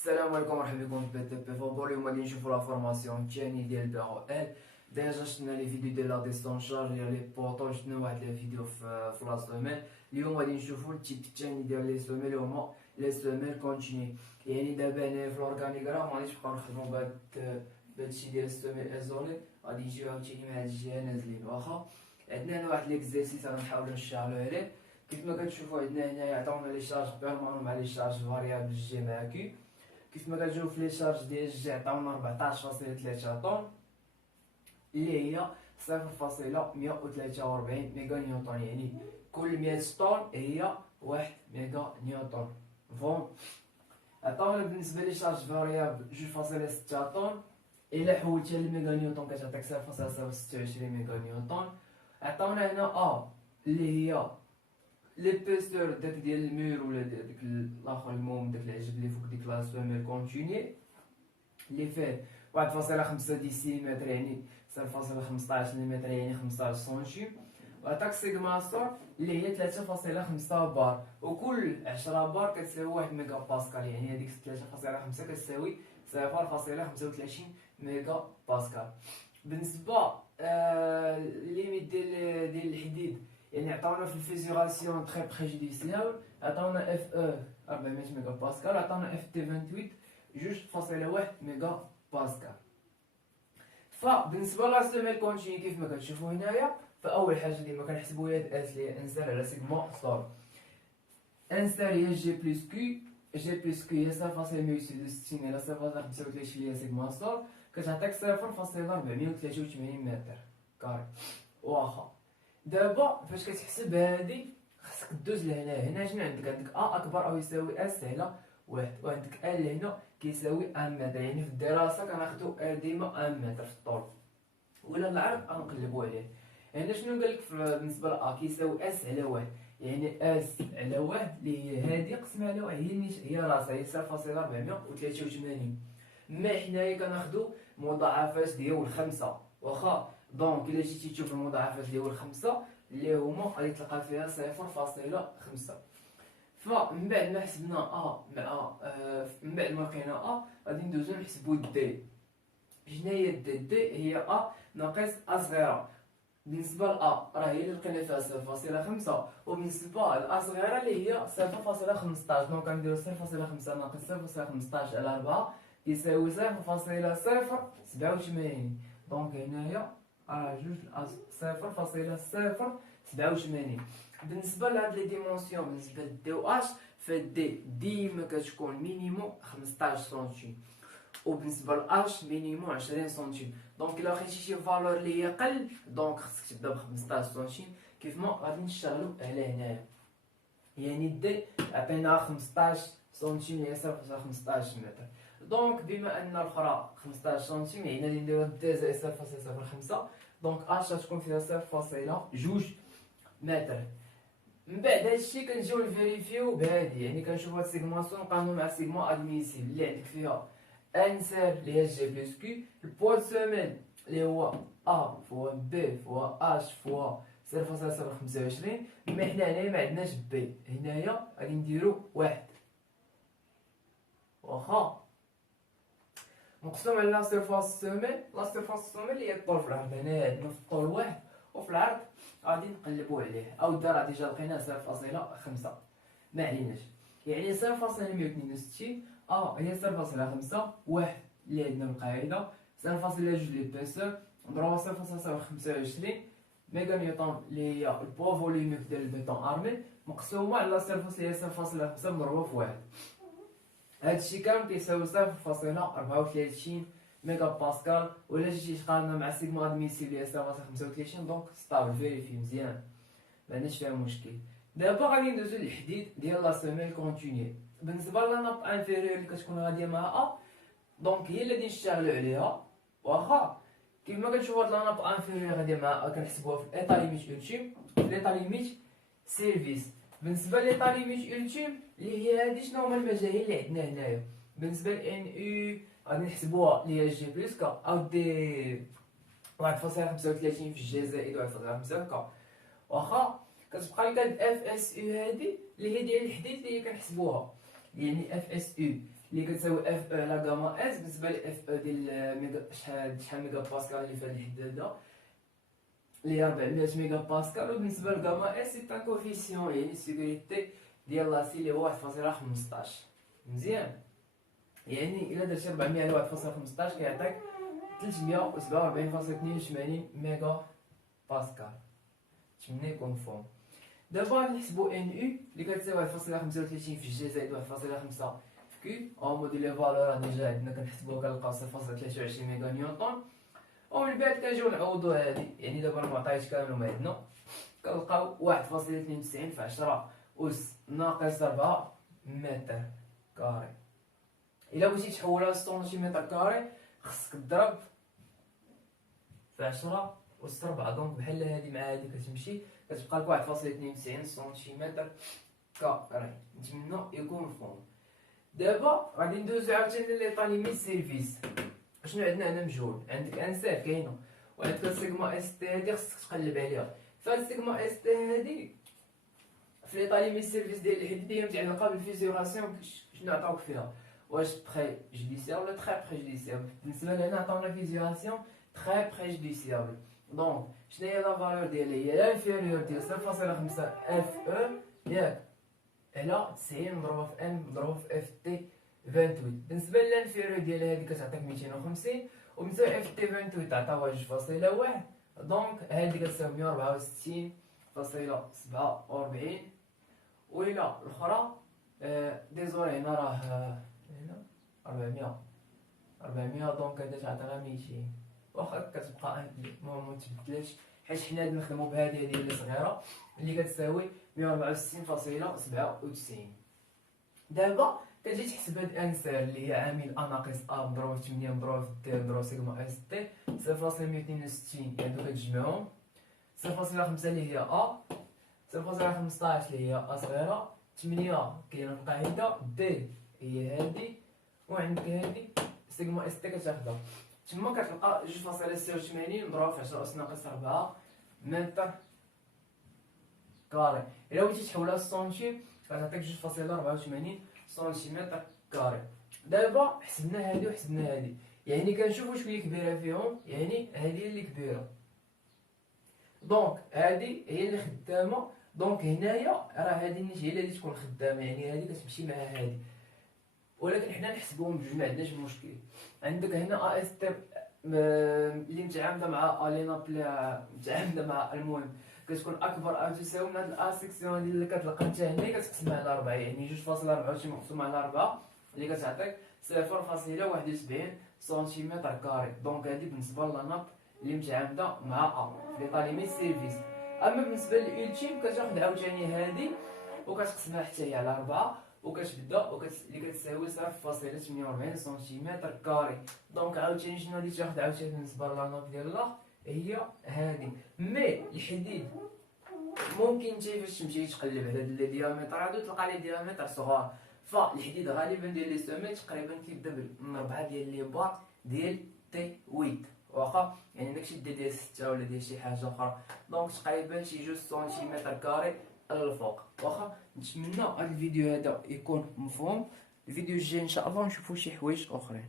السلام عليكم، مرحبا بكم في بي تي بي فوتبول. اليوم غادي نشوفو لا فورماسيون الثاني ديال بي او ال. ديجا شفنا لي فيديو ديال لا ديستونشارج ديال لي بوطو، شفنا واحد لي فيديو في لا سومين. اليوم غادي نشوفو التيب الثاني ديال لي سومين اللي هما لي سومين كونتيني. يعني دابا هنا في الاورغانيغرام غاديش نبقاو نخدمو بهادشي ديال السومين ايزولي، غادي نجيو عاوتاني مع هاد الجهه نازلين. واخا عندنا هنا واحد ليكزيرسيس غنحاولو نشتغلو عليه. كيف ما كتشوفو عندنا هنا عطاونا لي شارج بيرمانون مع لي شارج فاريابل جي مع كي. كيف ما كتشوفو في لي شارج ديال الجي عطاونا 14.3 طن اللي هي 0.143 ميغا نيوتن، يعني كل 100 طن هي 1 ميغا نيوتن. فون عطاونا بالنسبه لي شارج فاريابل 2.6 طن، الا حولتها للميغا نيوتن كتعطيك 0.026 ميغا نيوتن. عطاونا هنا اللي هي ليبيستور ديال المير ولا داك الاخر، المهم داك العجب اللي فوق ديك لا سومير كونتيني اللي فيه 1.5 ديسيمتر، يعني 0.15 متر، يعني 15 سنتيم. وعطاك سيغما ستور اللي هي 3.5 بار، وكل 10 بار كتساوي 1 ميغا باسكال، يعني هذيك 3.5 كتساوي 0.35 ميغا باسكال. بالنسبه ليميت ديال الحديد، يعني عطاونا في الفيزيغاسيون تري بريجوديسيابل، عطاونا اف او 400 ميغا باسكال، عطاونا اف تي 28 2.1 ميغا باسكال. فبالنسبه لا سيميل كونتيني كيف ما كتشوفوا هنايا، فاول حاجه ديما كنحسبوا هي اس اللي هي انسر على سيغما ستور. انسر هي جي بلس كي، جي بلس كي هي 0.166 على 0.35 اللي هي سيغما ستور، كتعطيك 0.483 متر كاري. واخا دابا فاش كتحسب هادي خاصك دوز لهنا. هنا شنو عندك ا اكبر او يساوي اس على واحد، وعندك ال هنا كيساوي 1 متر، يعني في الدراسه كناخدو ال ديما 1 متر في الطول، ولا العرض غنقلبو عليه. هنا شنو قالك بالنسبه ل كيساوي اس على واحد، يعني اس على واحد اللي هي هادي قسمها على واحد هي راسها هي 0.483. ما حنايا كناخدو مضاعفات ديال الخمسه. واخا دونك الا جيتي تشوف المضاعفات ديال الخمسه اللي هما غادي تلقى فيها 0.5. فمن بعد ما حسبنا مع من بعد ما لقينا غادي ندوزو نحسبو دي. شنو هي دي؟ هي ناقص صغيره. بالنسبه ل راه هي اللي لقينا فيها 0.5، وبالنسبه ل صغيره اللي هي 0.15، دونك غنديرو 0.5 ناقص 0.15 على 4 يساوي 0.087. دونك هنايا جوج 0.087. بالنسبه لهاد لي ديمونسيون، بالنسبه لدي و اش، فدي ديما كتكون مينيموم 15 سنتيم، وبالنسبه لاش مينيموم 20 سنتيم. دونك الا لقيتي شي فالور اللي هي قل، دونك خصك تبدا ب 15 سنتيم. كيف ما غادي نشتغلو على هنايا، يعني دي عطينا 15 سنتيم هي 0.15 متر. دونك بما ان الاخرى 15 سنتيم، يعني غادي نديرو دي زائد 0.05، دونك اش غتكون فيها 0.2 متر. من بعد هادشي كنجيو نفيريفيو بهادي، يعني كنشوفو هاد السيغماسيون نقارنو مع سيغما ادميسيبل اللي عندك فيها انسر اللي هي جي بلس كي، البوا سومين اللي هو فوا بي فوا اش فوا 0.025. مي حنا هنايا معندناش بي، هنايا غادي نديرو واحد. واخا مقسوم على لا سيرفاس سومين، لا سيرفاس سومين اللي هي الطول في العرض. هنايا عندنا في الطول واحد وفي العرض غادي نقلبو عليه، او الدرا ديجا لقينا 0.5. ما عليناش، يعني 0.162 هي 0.5 واحد اللي عندنا القاعده 0.2 ليبيسور نضربها 0.025 ميغا نيوتن اللي هي البوا فوليميك ديال البيتون ارمي، مقسومه على سيرفاس اللي هي 0.5 مضروبه في واحد. هادشي كامل كيساوي 0.34 ميغا باسكال. ولا جيتي تقارنها مع سيغما ادميسيبل اللي هي 0.35، دونك ستابل فيريفي مزيان معندناش فيها مشكل. دابا غادي ندوزو للحديد ديال لا سيميل كونتيني. بالنسبه لا ناب انفيريور اللي كتكون غاديه مع دونك هي اللي غادي نشتغلو عليها. واخا كيف ما كتشوفو هاد لا ناب انفيريور غاديه مع كنحسبوها في الايطا ليميت اولتيم، في الايطا ليميت سيرفيس. بالنسبه للايطا ليميت اولتيم اللي هي هادي، شنو هما المجاهيل اللي عندنا هنايا؟ بالنسبه لان او غادي نحسبوها اللي هي جي بلس كا، او دي 1.35 في جي زائد 1.5 كا. واخا كتبقى لك هاد اف اس او هادي اللي هي ديال الحديد اللي هي كنحسبوها، يعني اف اس او اللي كتساوي اف او على غاما اس. بالنسبه لاف او ديال ميغا شحال ميغا باسكال اللي في هاد الحداده اللي هي 400 ميغا باسكال. وبالنسبه لغاما اس سي ان كوفيسيون يعني سيكوريتي ديال لاسي اللي هو 1.15. مزيان، يعني الا درتي 400 على 1.15 كيعطيك 347.82 ميغا باسكال. نتمنى يكون مفهوم. دابا نحسبو ان او اللي كتساوي 1.35 في جي زائد 1.5 في كيو. او موديل لي فالور ديجا عندنا كنحسبوها كنلقاو 0.23 ميغا نيوتن. ومن بعد كنجيو نعوضو هادي، يعني دابا راه معطياش كامل ما عندنا، كنلقاو 1.92 في 10 أس ناقص 4 متر كاري. الا بغيتي تحولها لسنتيمتر كاري خصك تضرب في 10 أس 4. دونك بحال هادي مع هادي كتمشي كتبقى لك 1.92 سنتيمتر كاري. نتمنى يكون مفهوم. دابا غادي ندوزو عاوتاني ليطا ليميت سيرفيس. شنو عندنا هنا مجهول؟ عندك انسير كاينه، وعندك السيغما اس تي هادي خصك تقلب عليها. فهاد السيغما اس تي هادي في ليطا ليميت سيرفيس ديال الحديد هي متعلقه بالفيزيوراسيون. شنو عطاوك فيها؟ واش تري جوديسيابل ولا تري بريجوديسيابل؟ بالنسبه لهنا عطاونا فيزيوراسيون تري بريجوديسيابل. دونك شنو هي لا فالور ديالها؟ هي لانفيريور ديال 0.5 اف او ياك على 90 مضروبه في ام مضروبه في اف تي 28. بالنسبه للانفيريور ديالها هادي كتعطيك 250، وبالنسبه اف تي 28 عطاوها 2.1. دونك هادي كتساوي 164.47. وإلا الأخرى ديزولي هنا راه هنا 400 دونك هادا تعطينا 200. واخا كتبقى متبدلاتش حيت حنا نخدمو بهادي اللي صغيرة اللي كتساوي 164.97. دابا كتجي تحسب هاد الانسير اللي هي عامل ا ناقص ا مضروب في 8 مضروب في دي مضروب سيغما اس تي 0.162. يعني كتجمعهم 0.5 اللي هي ا 0.15 اللي هي ا صغيره 8 كاينه في القاعده دي هي هادي، وعندك هادي سيغما اس تي كتاخدها تما كتلقى 2.86 مضروب في 10 أس ناقص 4 متر كاري. الا بغيتي تحولها للسنتيم كتعطيك 2.84 سنتيمتر كاري. دابا حسبنا هادي وحسبنا هادي، يعني كنشوفو شكون كبيره فيهم. يعني هادي اللي كبيره، دونك هادي هي اللي خدامه. دونك هنايا راه هادي النيت هي اللي تكون خدامه، يعني هادي كتمشي مع هادي، ولكن حنا نحسبوهم بجوج ما عندناش مشكل. عندك هنا ا اس تي اللي متعامده مع الينا اللي متعامده مع المهم كتكون اكبر او تساوي من هاد الا سيكسيون اللي كتلقى انت هنا كتقسمها على 4، يعني 2.24 مقسوم على 4 اللي كتعطيك 0.71 سنتيمتر كاري. دونك هادي بالنسبه للنط اللي متعامده مع ا في طاليمي سيرفيس. اما بالنسبه للالتيم كتاخد عاوتاني هادي وكتقسمها حتى هي على 4 وكتبدا اللي كتساوي 0.48 سنتيمتر كاري. دونك عاوتاني شنو غادي تاخد عاوتاني بالنسبه للنط ديالها هي هادي. مي الحديد ممكن انت فاش تمشي تقلب على هاد الديامتر هادو تلقى لي ديامتر صغار، فالحديد غالبا ديال لي سوميت تقريبا كيبدا من 4 ديال لي بار ديال تي 8 واخا، يعني داكشي ديال 6 ولا ديال شي حاجه اخرى. دونك تقريبا شي 2 سنتيمتر كاري الفوق واخا. نتمنى هاد الفيديو هذا يكون مفهوم. الفيديو الجاي ان شاء الله نشوفوا شي حوايج اخرين.